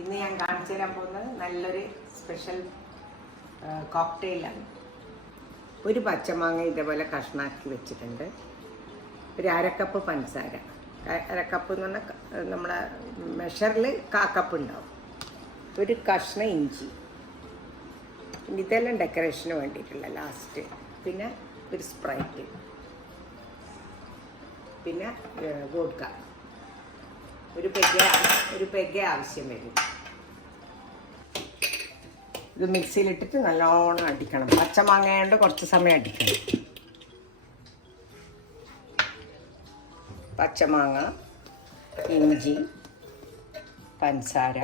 ഇന്ന് ഞാൻ കാണിച്ചു തരാൻ പോകുന്നത് നല്ലൊരു സ്പെഷ്യൽ കോക്ടെയിലാണ് ഒരു പച്ചമാങ്ങ ഇതേപോലെ കഷ്ണാക്കി വെച്ചിട്ടുണ്ട്. ഒരു അരക്കപ്പ് പഞ്ചസാര. അരക്കപ്പ് എന്ന് പറഞ്ഞാൽ നമ്മുടെ മെഷറിൽ കാക്കപ്പ് ഉണ്ടാവും. ഒരു കഷ്ണ ഇഞ്ചി. ഇതെല്ലാം ഡെക്കറേഷന് വേണ്ടിയിട്ടുള്ള ലാസ്റ്റ് പിന്നെ ഒരു സ്പ്രൈറ്റ് പിന്നെ വോഡ്ക ഒരു പെഗ ഒരു പെഗ ആവശ്യം വരും. ഇത് മിക്സിയിലിട്ടിട്ട് നല്ലോണം അടിക്കണം. പച്ചമാങ്ങയുണ്ട് കുറച്ച് സമയം അടിക്കണം. പച്ചമാങ്ങ ഇഞ്ചി പഞ്ചസാര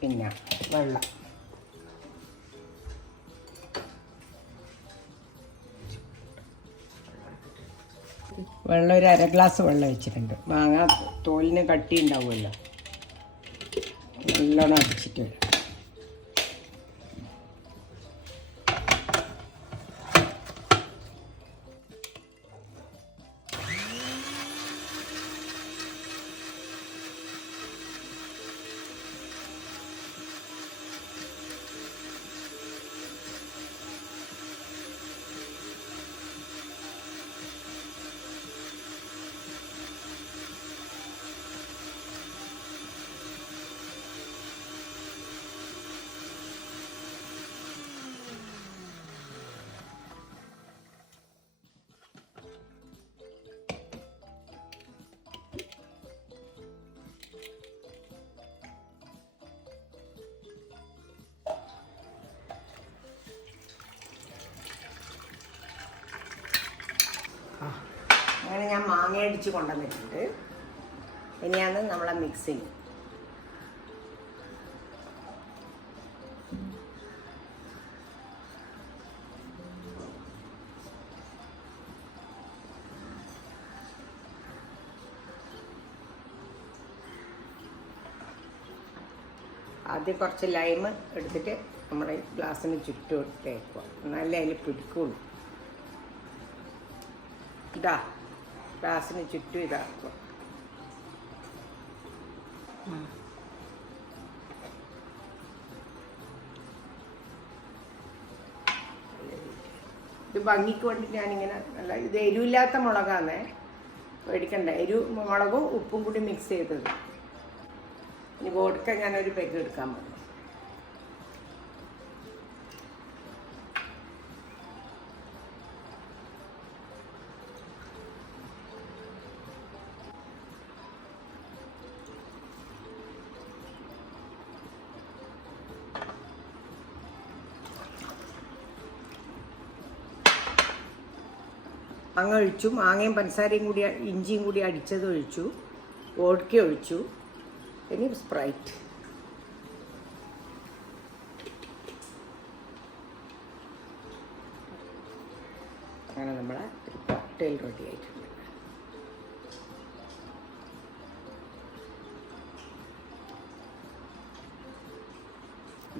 പിന്നെ വെള്ളം. വെള്ളം ഒരു അര ഗ്ലാസ് വെള്ളം വെച്ചിട്ടുണ്ട് മാങ്ങ തോലിന് കട്ടി ഉണ്ടാവുമല്ലോ. നല്ലോണം അടിച്ചിട്ട് വരാം. ഞാൻ മാങ്ങ അടിച്ച് കൊണ്ടുവന്നിട്ടുണ്ട്. ഇനിയാണ് നമ്മളെ മിക്സിങ് ആദ്യം കുറച്ച് ലൈമ് എടുത്തിട്ട് നമ്മുടെ ഗ്ലാസ്സിന് ചുറ്റും തേക്കുക എന്നാലേ അതിൽ പിടിക്കുള്ളൂ. ഇതാ. ഗ്ലാസ്സിന് ചുറ്റും ഇതാക്കുക ഇത് ഭംഗിക്ക് വേണ്ടി ഞാനിങ്ങനെ നല്ല ഇത് എരിവില്ലാത്ത മുളകാന്നേ. മേടിക്കണ്ട എരിവ് മുളകും ഉപ്പും കൂടി മിക്സ് ചെയ്തത്. ഇനി വോഡ്ക്ക ഞാനൊരു പെഗ് എടുക്കാൻ പോകും മാങ്ങ ഒഴിച്ചു മാങ്ങയും പഞ്ചസാരയും കൂടി ഇഞ്ചിയും കൂടി അടിച്ചത് ഒഴിച്ചു വോഡ്ക്ക ഒഴിച്ചു ഇനി സ്പ്രൈറ്റ്. അങ്ങനെ നമ്മളെ ഒരു കോക്ടെയിൽ റെഡി ആയിട്ടുണ്ട്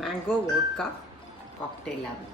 മാംഗോ വോഡ്ക കോക്ടെയിലാണ്